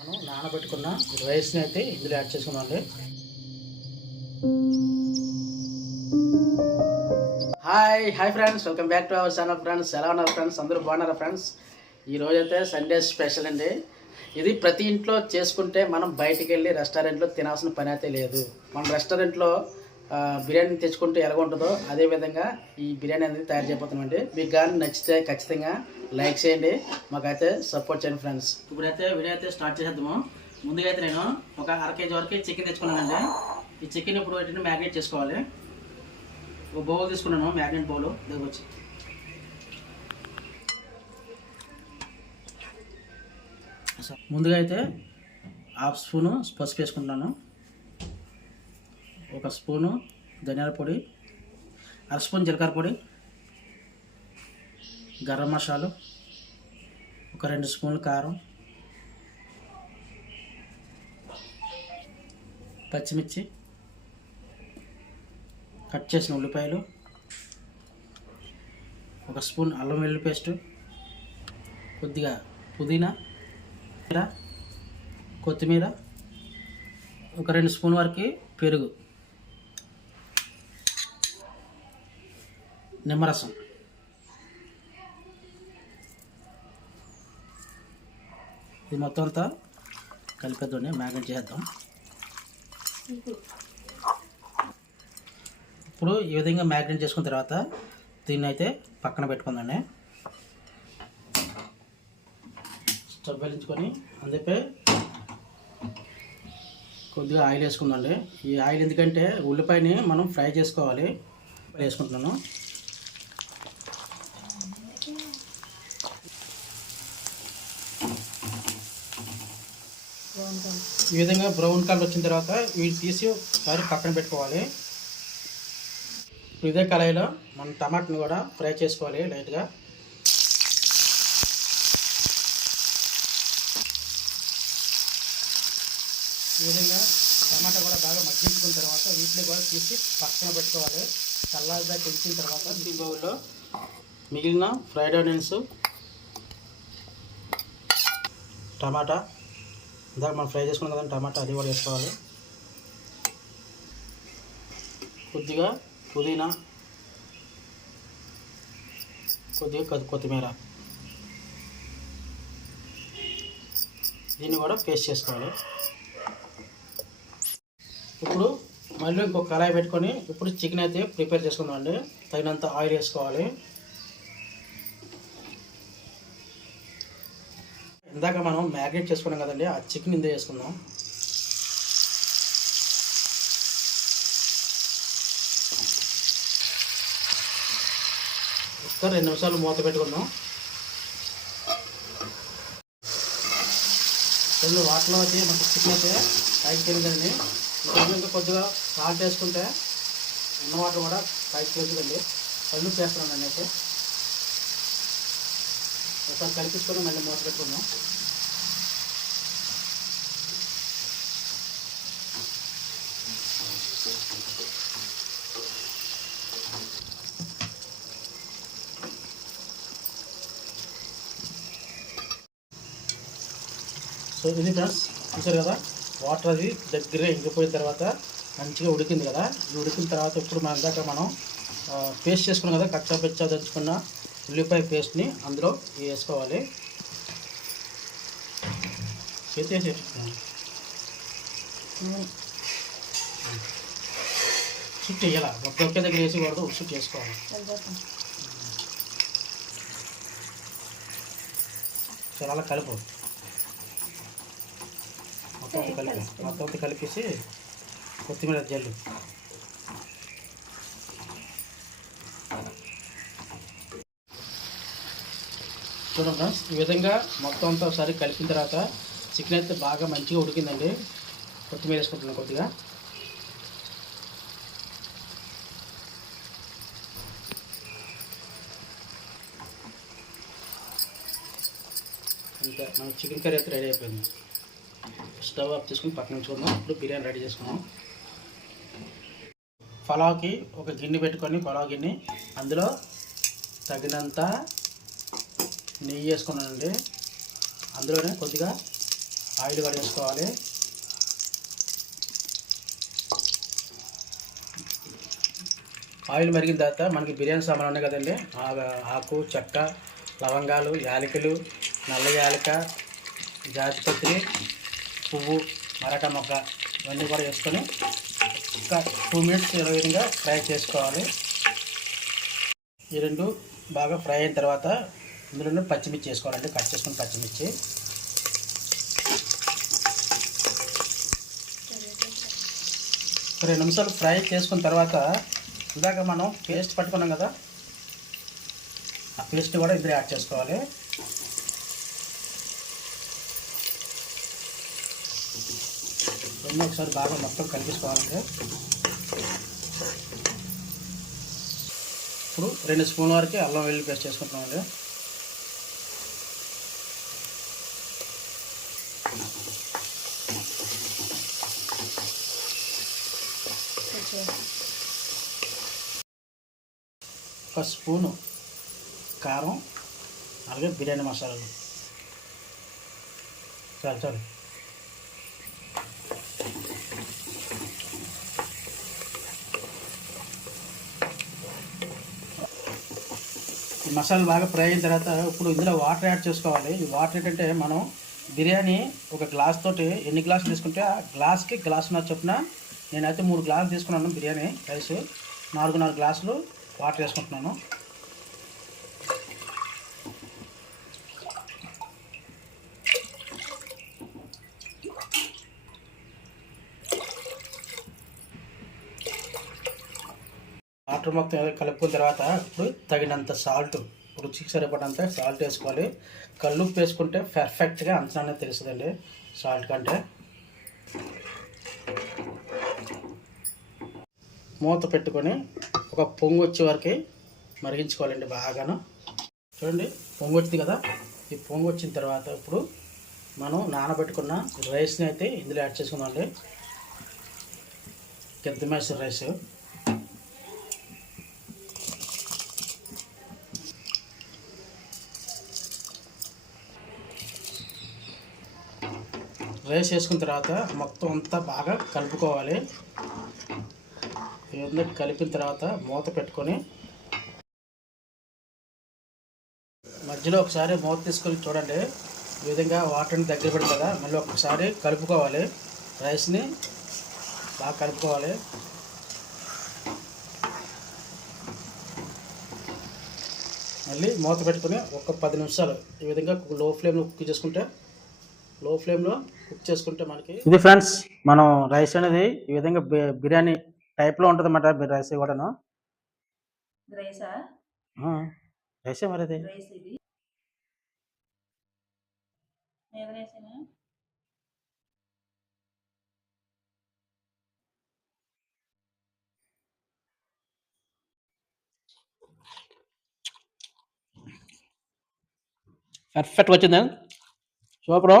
మనం నానబెట్టుకున్న రైస్ని అయితే ఇందులో యాడ్ చేసుకున్నామండి. Hi friends, welcome back to our channel friends. ఎలా ఉన్నారు ఫ్రెండ్స్? అందరూ బాగున్నారా ఫ్రెండ్స్? ఈరోజైతే సండే స్పెషల్ అండి. ఇది ప్రతి ఇంట్లో చేసుకుంటే మనం బయటికి వెళ్ళి రెస్టారెంట్లో తినాల్సిన పని అయితే లేదు. మన రెస్టారెంట్లో బిర్యానీ తెచ్చుకుంటే ఎలాగ ఉంటుందో అదేవిధంగా ఈ బిర్యానీ అనేది తయారు చేయబోతున్నామండి. మీకు కానీ నచ్చితే ఖచ్చితంగా లైక్ చేయండి, మాకైతే సపోర్ట్ చేయండి ఫ్రెండ్స్. ఇప్పుడైతే వీడియో అయితే స్టార్ట్ చేసేద్దాము. ముందుగా అయితే నేను ఒక 1/2 kg వరకు చికెన్ తెచ్చుకున్నానండి. ఈ చికెన్ ఇప్పుడు వీటిని మ్యారినేట్ చేసుకోవాలి. ఒక బౌల్ తీసుకున్నాను, మ్యారినేట్ బౌల్. దగ్గర వచ్చి ముందుగా అయితే 1/2 స్పూను పసుపు వేసుకుంటున్నాను, 1 స్పూను ధనియాల పొడి, 1/2 స్పూన్ జీలకర్ర పొడి, గరం మసాలా, ఒక 2 స్పూన్లు కారం, పచ్చిమిర్చి, కట్ చేసిన ఉల్లిపాయలు, 1 స్పూన్ అల్లం వెల్లుల్లి పేస్టు, కొద్దిగా పుదీనా, కొత్తిమీర, ఒక 2 స్పూన్ వరకు పెరుగు, నిమ్మరసం. ఇది మొత్తం అంతా కలిపేద్దాం, మ్యారినేట్ చేద్దాం. ఇప్పుడు ఈ విధంగా మ్యారినేట్ చేసుకున్న తర్వాత దీన్ని అయితే పక్కన పెట్టుకుందండి. స్టవ్ వెలించుకొని అందుకే కొద్దిగా ఆయిల్ వేసుకుందండి. ఈ ఆయిల్ ఎందుకంటే ఉల్లిపాయని మనం ఫ్రై చేసుకోవాలి. వేసుకుంటున్నాను. ఈ విధంగా బ్రౌన్ కలర్ వచ్చిన తర్వాత వీటి తీసి ఒకసారి పక్కన పెట్టుకోవాలి. ఇదే కళాయిలో మనం టమాటాని కూడా ఫ్రై చేసుకోవాలి లైట్గా. ఈ విధంగా టమాటా కూడా బాగా మగ్గించుకున్న తర్వాత వీటిని కూడా తీసి పక్కన పెట్టుకోవాలి. చల్లారిగా కొంచిన తర్వాత ఈ బౌల్లో మిగిలిన ఫ్రైడ్ ఆనియన్స్, టమాటా, ఇందాక మనం ఫ్రై చేసుకున్నాం కదండి టమాటా, అది కూడా వేసుకోవాలి. కొద్దిగా పుదీనా, కొద్దిగా కొత్తిమీర, దీన్ని కూడా పేస్ట్ చేసుకోవాలి. ఇప్పుడు మళ్ళీ ఇంకొక కళాయి పెట్టుకొని ఇప్పుడు చికెన్ అయితే ప్రిపేర్ చేసుకుందామండి. తగినంత ఆయిల్ వేసుకోవాలి. ఇందాక మనం మ్యారినేట్ చేసుకున్నాం కదండి, ఆ చికెన్ ఇందులో వేసుకుందాం. ఒక 2 నిమిషాలు మూత పెట్టుకుందాం. రెండు వాటర్లో అయితే మనకు చికెన్ అయితే పైకి తెలియదండి. ఇంకా కొద్దిగా సాల్ట్ వేసుకుంటే ఉన్న వాటర్ కూడా పైకి తెలుస్తుందండి. కళ్ళు చేస్తున్నాను అయితే ఒకసారి కలిపించుకొని మళ్ళీ మూత పెట్టుకుందాం. సో ఇది ఫ్రెండ్స్ చూసారు కదా, వాటర్ అది దగ్గర ఇంకిపోయిన తర్వాత మంచిగా ఉడికింది కదా. ఇది ఉడికిన తర్వాత ఇప్పుడు మన దాకా మనం పేస్ట్ చేసుకున్నాం కదా, కచ్చా పెచ్చా దంచుకున్న ఉల్లిపాయ పేస్ట్ని అందులో వేసుకోవాలి. చుట్టూ వేయాలి, ఒకే దగ్గర వేసి కూడదు, చుట్టూ వేసుకోవాలి. సరే అలా కలుపు, మొత్తం కలిపేసి కొత్తిమీర జల్లు. చూడండి ఫ్రెండ్స్, ఈ విధంగా మొత్తం అంతా ఒకసారి కలిపిన తర్వాత చికెన్ అయితే బాగా మంచిగా ఉడికిందండి. కొత్తిమీర వేసుకుంటున్నాను కొద్దిగా. ఇంకా మన చికెన్ కర్రీ అయితే రెడీ అయిపోయింది. స్టవ్ ఆఫ్ చేసుకుని పక్కన ఉంచుకుందాం. ఇప్పుడు బిర్యానీ రెడీ చేసుకున్నాం. పలావ్కి ఒక గిన్నె పెట్టుకొని, పలావ్ గిన్నె, అందులో తగినంత నెయ్యి వేసుకున్నానండి. అందులోనే కొద్దిగా ఆయిల్ కూడా వేసుకోవాలి. ఆయిల్ మరిగిన తర్వాత మనకి బిర్యానీ సామాన్ ఉన్నాయి కదండి, ఆకు, చెక్క, లవంగాలు, యాలకులు, నల్ల యాలక, జాజిపత్రి, పువ్వు, మరాఠా మొగ్గ ఇవన్నీ కూడా వేసుకొని ఒక 2 మినిట్స్ ఇలా విధంగా ఫ్రై చేసుకోవాలి. ఈ రెండు బాగా ఫ్రై అయిన తర్వాత ఇందులో పచ్చిమిర్చి వేసుకోవాలండి. కట్ చేసుకుని పచ్చిమిర్చి, ఒక 2 నిమిషాలు ఫ్రై చేసుకున్న తర్వాత ఇందాక మనం పేస్ట్ పట్టుకున్నాం కదా, ఆ పేస్ట్ కూడా ఇందులో యాడ్ చేసుకోవాలి. రెండు ఒకసారి బాగా మొత్తం కలిపించుకోవాలంటే ఇప్పుడు 2 స్పూన్ల వరకు అల్లం వెల్లుల్లి పేస్ట్ చేసుకుంటున్నామండి. ఒక స్పూను కారం, అలాగే బిర్యానీ మసాలాలు. చాలు. ఈ మసాలా బాగా ఫ్రై అయిన తర్వాత ఇప్పుడు ఇందులో వాటర్ యాడ్ చేసుకోవాలి. ఈ వాటర్ ఏంటంటే మనం బిర్యానీ ఒక గ్లాస్ తోటి ఎన్ని గ్లాసులు తీసుకుంటే ఆ గ్లాస్కి గ్లాసున్నర చొప్పున నేనైతే 3 గ్లాసులు తీసుకున్నాను బిర్యానీ రైస్. 4 గ్లాసులు వాటర్ వేసుకుంటున్నాను. వాటర్ మొత్తం కలుపుకున్న తర్వాత ఇప్పుడు తగినంత సాల్ట్, రుచికి సరిపడంత సాల్ట్ వేసుకోవాలి. కల్లుప్పు వేసుకుంటే పర్ఫెక్ట్గా అంచనా అనేది తెలుస్తుందండి సాల్ట్ కంటే. మూత పెట్టుకొని ఒక పొంగు వచ్చే వరకు మరిగించుకోవాలండి బాగాను. చూడండి పొంగు వచ్చింది కదా, ఈ పొంగు వచ్చిన తర్వాత ఇప్పుడు మనం నానబెట్టుకున్న రైస్ని అయితే ఇందులో యాడ్ చేసుకుందామండి. కిద్దిమేసిన రైస్ వేసుకున్న తర్వాత మొత్తం అంతా బాగా కలుపుకోవాలి. ఈ విధంగా కలిపిన తర్వాత మూత పెట్టుకొని మధ్యలో ఒకసారి మూత తీసుకొని చూడండి. ఈ విధంగా వాటర్ని దగ్గర పెడతారు కదా, మళ్ళీ ఒకసారి కలుపుకోవాలి. రైస్ని బాగా కలుపుకోవాలి. మళ్ళీ మూత పెట్టుకొని ఒక 10 నిమిషాలు ఈ విధంగా లో ఫ్లేమ్లో కుక్ చేసుకుంటే మనకి ఇది ఫ్రెండ్స్ మనం రైస్ అనేది ఈ విధంగా బిర్యానీ టైప్లో ఉంటుంది అన్నమాట. రైస్ కూడాను రైసే మరి అది పర్ఫెక్ట్ వచ్చిందా, సూపర్.